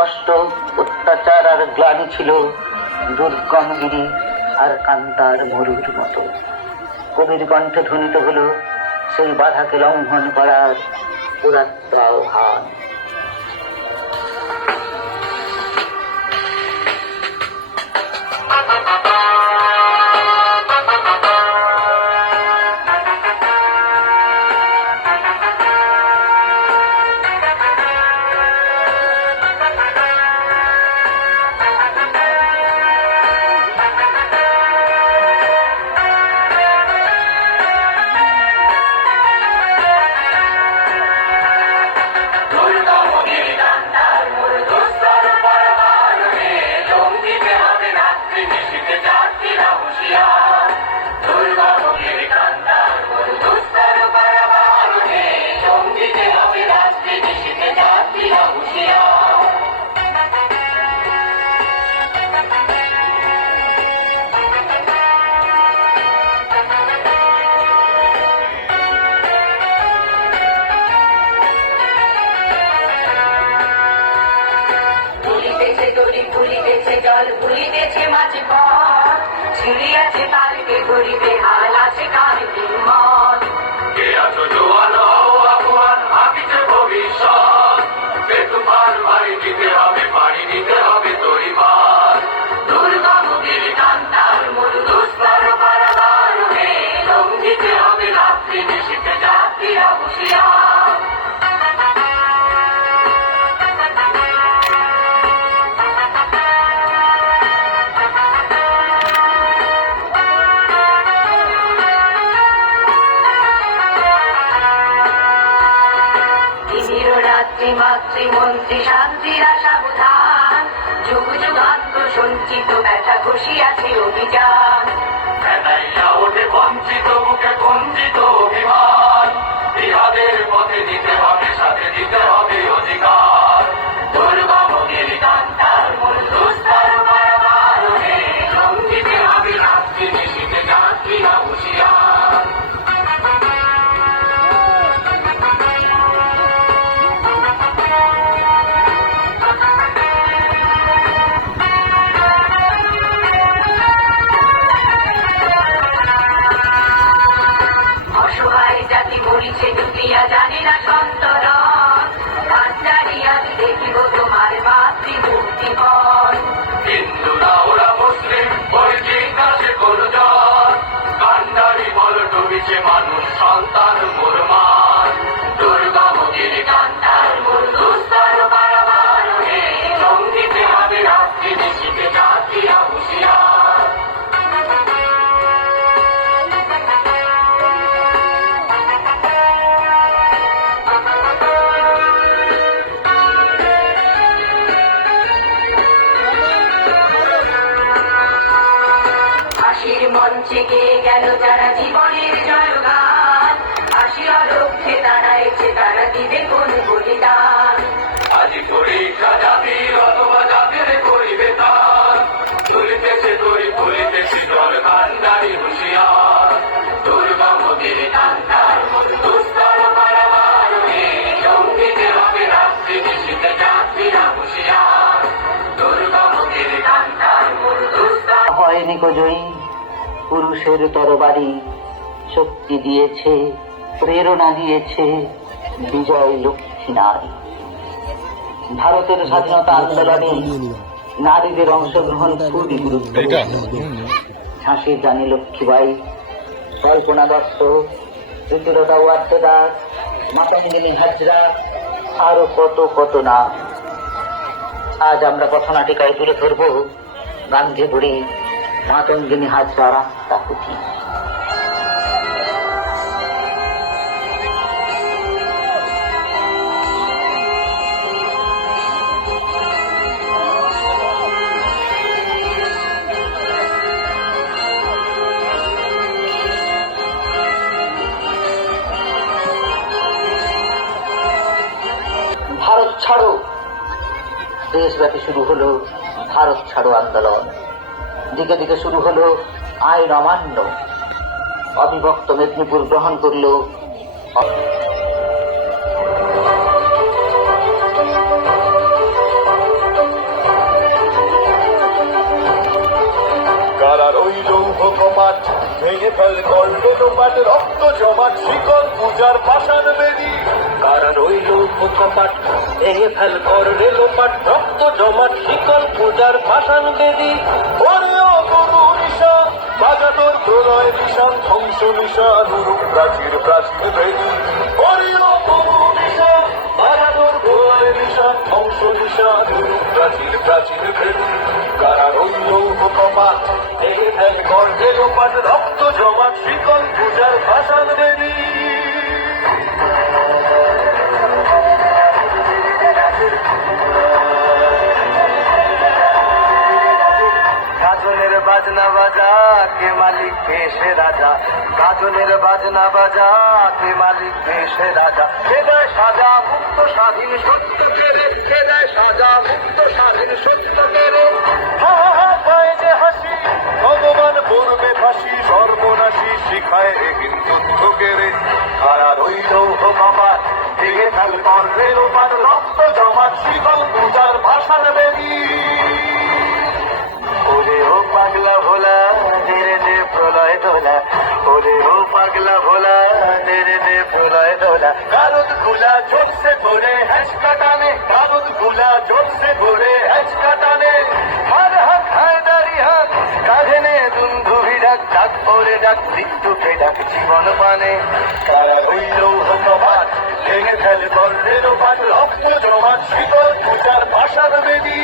কষ্ট, অত্যাচার আর গ্লানি ছিল দুর্গম গিরি আর কান্তার মরুর মতো। কবির কণ্ঠে ধ্বনিত হলো সেই বাধাকে লঙ্ঘন করার উদাত্ত আহ্বান। জল ভুলিতেছে মাঝে পথ, ছিড়িয়াছে তালকে ধরিবে হাল আছে কালকে মত। কে আছো জোয়ান হও আগুয়ান, আকিছে ভবিষ্যৎ, বেতুফান ভারী দিতে হবে, পাড়ি দিতে হবে তরিবার। দুর্গম গিরি কান্তার মরু দুস্তর পারাবার, লঙ্ঘিতে হবে রাত্রি নিশীথে যাত্রীরা হুঁশিয়ার। মাতৃমন্ত্রী শান্তির আশা বোধান, যুগ যুগান্ত সঞ্চিত ব্যথা ঘষিয়াছে অভিযান। ওঠে বঞ্চিত মুখে কঞ্চিত অভিমান, ইহাদের পথে দিতে হবে, সাথে দিতে হবে অধিকার। দুর্গম গিরি কান্তার মূল দুস্তর পারাবার, লঙ্ঘিতে হবে রাত্রি নিশীথে যাত্রীরা হুঁশিয়ার। জানি না সন্তরণ, কান্ডারিয়া দেখিব তোমার মাতৃমূর্তিমন। হিন্দুরা ওরা মুসলিম পরিচিকাশে কোনজন, কান্ডারি বল ডুবিছে মানুষ সন্তান মোরমান। দুর্গম গিরি কান্তার মূল দুস্তর পারাবার, লঙ্ঘিতে হবে রাত্রি নিশীথে যাত্রীরা হুঁশিয়ার। মঞ্চে গিয়ে গেল যারা জীবনের জয়গান, আসিয়া লক্ষ্যে দাঁড়াইছে তারা দিবে কোন বলিদান। আজি পরীক্ষা জাতির অথবা জাতির করিবে তার, তুলিতেছে তরি তুলিতেছে জল কান্ডারি হুঁশিয়ার। দুর্গম গিরি কান্তার দুস্তর পারাবার, লঙ্ঘিতে হবে রাত্রি নিশীথে যাত্রীরা হুঁশিয়ার। দুর্গম গিরি কান্তার দুস্তর হয়নি জয়ী পুরুষের তরবারি, শক্তি দিয়েছে, প্রেরণা দিয়েছে বিজয় লক্ষ্মী নারী। ভারতের স্বাধীনতা আন্দোলনে নারীদের অংশগ্রহণ খুবই গুরুত্বপূর্ণ। ঝাঁসির রানী লক্ষ্মীবাই, কল্পনা দত্ত, প্রীতিলতা ওয়াদ্দেদার, মাতঙ্গিনী হাজরা, আরো কত কত নাম। আজ আমরা পথনাটিকায় তুলে ধরব গান্ধী বুড়ি মাতঙ্গিনী হাজরার আত্মাকুতি। ভারত ছাড়ো, দেশব্যাপী শুরু হলো ভারত ছাড়ো আন্দোলন। দিকে দিকে শুরু হলো আইন অমান্য। অবিভক্ত মেদিনীপুর গ্রহণ করল। ভেঙে ফেল গল্পে লোপাট রক্ত জমাট শিকল পূজার পাষাণ বেদি কারা রইল কপাট ভেঙে ফেল গল্পে লোপাট রক্ত জমাট শিকল পূজার পাষাণ বেদি ওরিও গরু নিশা বাজাতর প্রলয় নিশান ধ্বংস নিশা নুরুপ প্রাচীর প্রাচীর বেদি ওরিও গরু নিশা বাজাতর প্রলয় নিশান ধ্বংস নিশা নুরুপ প্রাচীর প্রাচীর বেদি কারা রইল কপাট ভেঙে ফেল গল্পে লোপাট রক্ত জমাট শিকল পূজার পাষাণ বেদি গাজনের বাজনা বাজা কে মালিক পেশে রাজা গাজনের বাজনা বাজা কে মালিক পেশে রাজা কে দেয় সাজা মুক্ত স্বাধীন সত্য কেড়ে কে দেয় সাজা মুক্ত স্বাধীন সত্য কেড়ে হা হা হা পায় যে হাসি ভগবান পড়বে ফাঁসি সর্বনাশী শিখায় হিন্দুত্ব কেড়ে কারা রইল বাবা ভেঙে ফেল করবে লোপার রক্ত জমাট শিকল পূজার ভাষার বেদি ওরে ও পাগলা ভোলা তেরে দে প্রলয় দোলা ওরে ও পাগলা ভোলা তেরে দে প্রলয় দোলা কারুদ গুলা জোরসে ভরে হ্যাচ কাটানে কারুদ গুলা জোরসে ভরে হ্যাচ কাটানে হার হাক হায়দারি হাক কাঁধে নে দুন্ধুভি ডাক ডাক পরে ডাক মৃত্যুকে ডাক জীবন মানে কারা হইল হতবাদ ভেঙে ফেল গল্পের পাট রক্ত জমাট শীতল পূজার ভাষার বেদি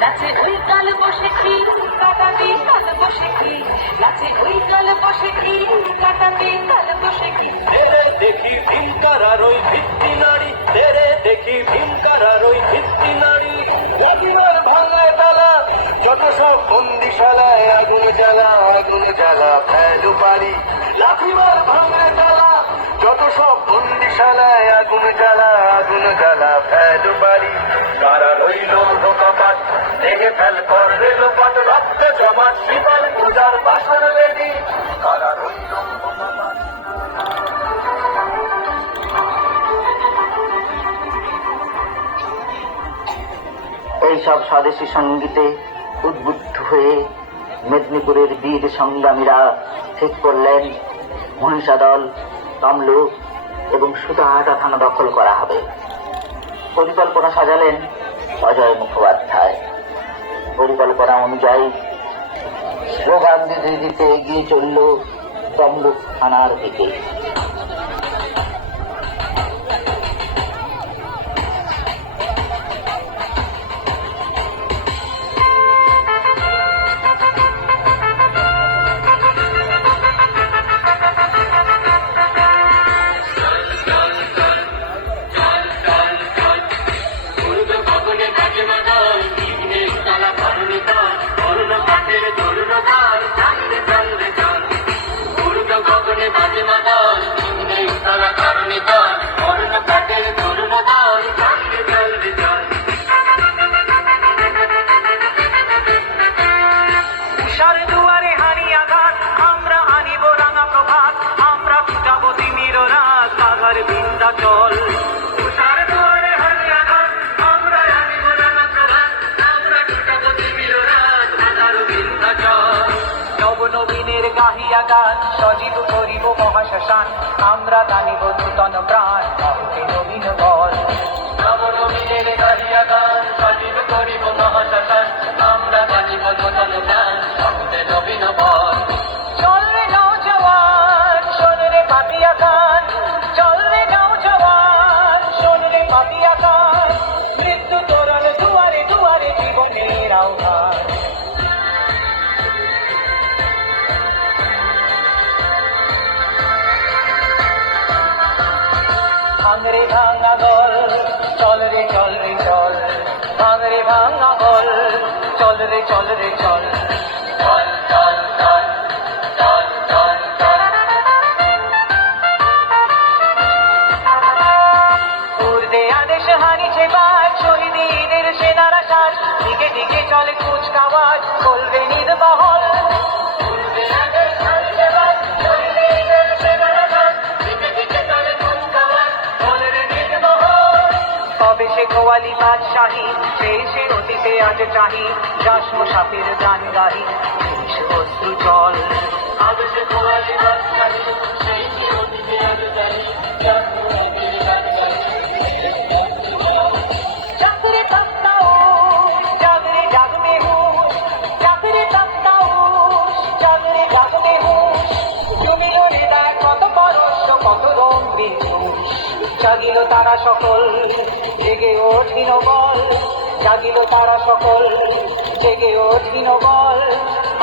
নাচে ওই কাল বসে কি কাটাবি কাল বসে কি নাচে ওই কাল বসে কি কাটাবি কাল বসে কি তেরে দেখি ভীমকারার ওই ভিত্তি নারী তেরে দেখি ভীমকারার ওই ভিত্তি নারী লাঠিমার ভাঙায় তালা যত সব বন্দিশালায় আগুন জ্বালা ফেলু পারি লাঠিমার ভাঙায় তালা যত সব বন্দিশালায় আগুন জ্বালা ফেলু পারি কারা রইল কপাট ভেঙে ফেল করবে লোপাট রক্ত জমাট শিবাল পূজার বাসন বেদি কারা রইল এইসব স্বদেশী সঙ্গীতে উদ্বুদ্ধ হয়ে মেদিনীপুরের বীর সংগ্রামীরা ঠিক করলেন মহিষাদল, তমলুক এবং সুতাহাটা থানা দখল করা হবে। পরিকল্পনা সাজালেন অজয় মুখোপাধ্যায়। পরিকল্পনা অনুযায়ী স্লোগান দিতে দিতে এগিয়ে চলল তমলুক থানার দিকে। নবীনের গাহিয়া গান সজীব করিব মহাশ্মশান আমরা দানিব নূতন প্রাণ মহতে নবীন বল নবনবীনের গাহিয়া গান সজীব করিব মহাশ্মশান আমরা দানিব নূতন প্রাণ মহতে নবীন বল চল রে নওজওয়ান শোন রে পাপিয়া গান চল রে নওজওয়ান শোন রে পাপিয়া গান মৃত্যু তোরণ দুয়ারে দুয়ারে জীবনের আহ্বান ভাঙরে ভাঙা গল চল রে চল রে চল ভাঙরে ভাঙা গল চল রে চল রে চল চল চল চল চল চল চল পূর্বে আদেশ হানিছে বাজ শহীদের সেনারা সাজ দিকে দিকে চলে কুচকাওয়াজ বলবে নিদ বহল পূর্বে আদেশ হানিছে বাজ শহীদের সেনারা সাজ দিকে দিকে চলে কুচকাওয়াজ বলবে নিদ বহল খোয়ালি বাদশাহী সেই সে অতীতে আজ চাহি যাস মুসাফির গান গাহি অশ্রু জল আজ সে খোয়ালি বাদশাহী সেই সে অতীতে আজ চাহি জাগরে তপ্তাও জাগরে জাগবে হুশ জাগরে তপ্তাও জাগরে জাগবে হুশ তুমি হৃদয় কত পরশ কত রঙিন জাগিল তারা সকল জেগে ওঠিন বল জাগিল তারা সকল জেগে ওঠিন বল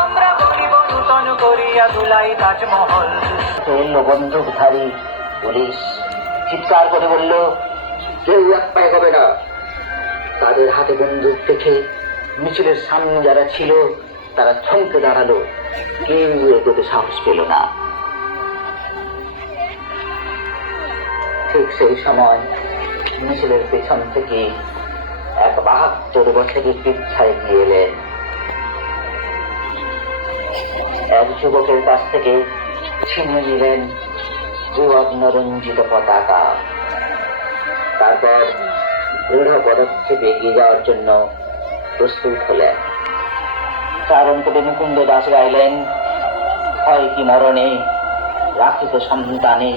আমরা বলিব নূতন করিয়া ধুলাই তাজমহল এলো বন্দুকধারী পুলিশ চিৎকার করে বলল, কেউ এক পায়ে হবে না। তাদের হাতে বন্দুক দেখে মিছিলের সামনে যারা ছিল তারা থমকে দাঁড়ালো, কেউ এগোতে সাহস পেল না। ঠিক সেই সময় মিছিলের পেছন থেকে এক 72 বছরের পিচ্ছা এগিয়ে এলেন। এক যুবকের কাছ থেকে ছিনিয়ে নিলেন ত্রিবর্ণরঞ্জিত পতাকা। তারপর দৃঢ় পদক্ষেপে এগিয়ে যাওয়ার জন্য প্রস্তুত হলেন। চারণ করে মুকুন্দ দাস গাইলেন, হয় কি মরণে রাখিত সন্তানে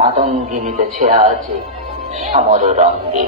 মাতঙ্গী নিতেছে আজ সমর রঙ্গে।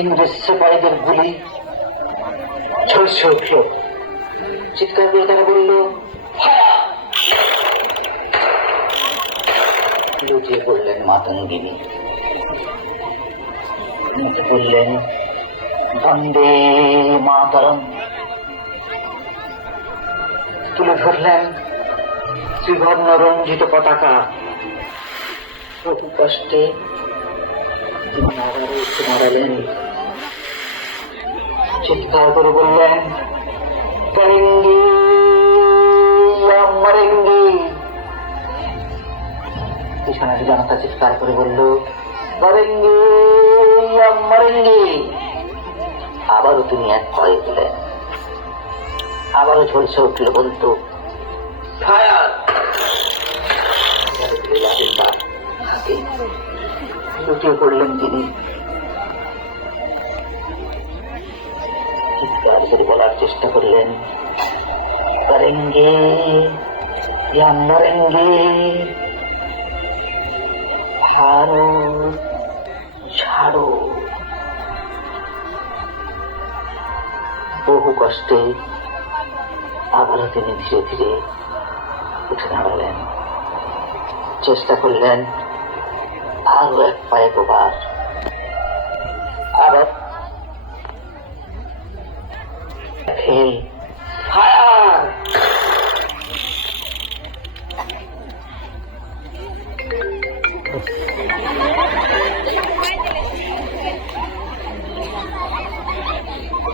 ইংরেজ সেপাহীদের গুলি ঝলসে উঠল। চিৎকার করে তারা বলল, লুটিয়ে পড়লেন মাতঙ্গিনী। বললেন, বন্দে মাতরম। তুলে ধরলেন ত্রিবর্ণ রঞ্জিত পতাকা। বহু কষ্টে তিনি আবারও উঠে দাঁড়ালেন। চিৎকার করে বললেন, করেঙ্গি মরেঙ্গি। পিছনের জনতা চিৎকার করে বলল, করেঙ্গি মরেঙ্গি। আবারও তিনি এক ভয়ে দিলেন। আবারও ঝলসে উঠলে বলতো, ফায়ার। মাটিতে লুটিয়ে পড়লেন তিনি। চিৎকার করে বলার চেষ্টা করলেন, করেঙ্গে ইয়া মরেঙ্গে, ভারত ছাড়ো। বহু কষ্টে আবারও তিনি ধীরে ধীরে উঠে দাঁড়ালেন, চেষ্টা করলেন আরো এক পায়ে গোবার। আবার ফেল, ফায়ার।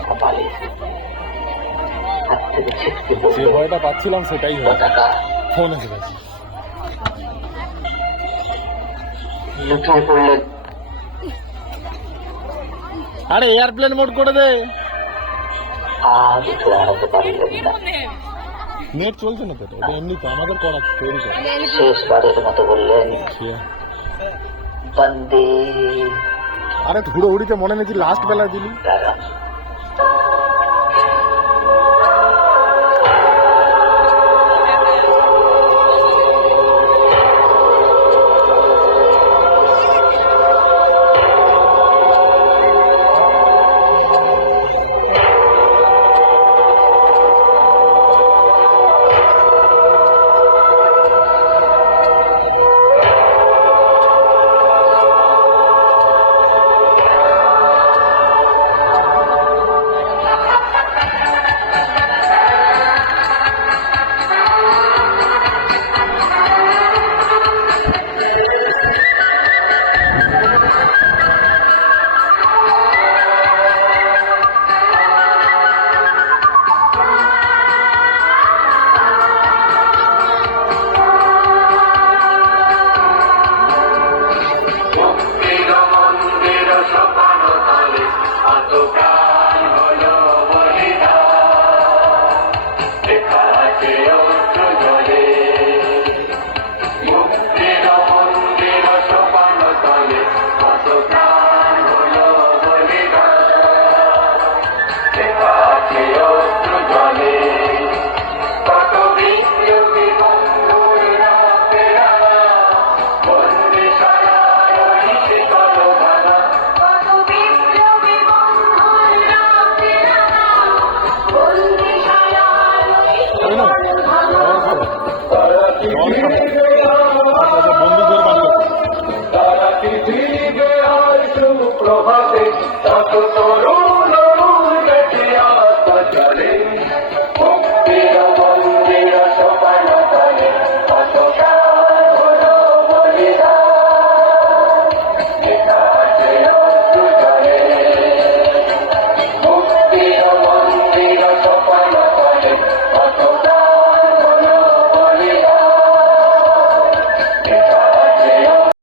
কপালে হাত থেকে ছিটকে যে পড়ল ভয়টা পাচ্ছিলাম সেটাই হয়। পতাকা। ফোন এসে গেছে। লুটিয়ে পড়লেন। আরে এয়ারপ্লেন মোড করে দে। আর উঠে দাঁড়াতে পারলেন না। নেট চলছে না তো, এটা এমনি তো আমাদের করা তৈরি করা। শেষবারের মতো বললেন, বন্দে আরে হুড়োহুড়িতে মনে নাকি লাস্ট বেলা দিলি। মাতরম। প্রভাতে কত তরুণ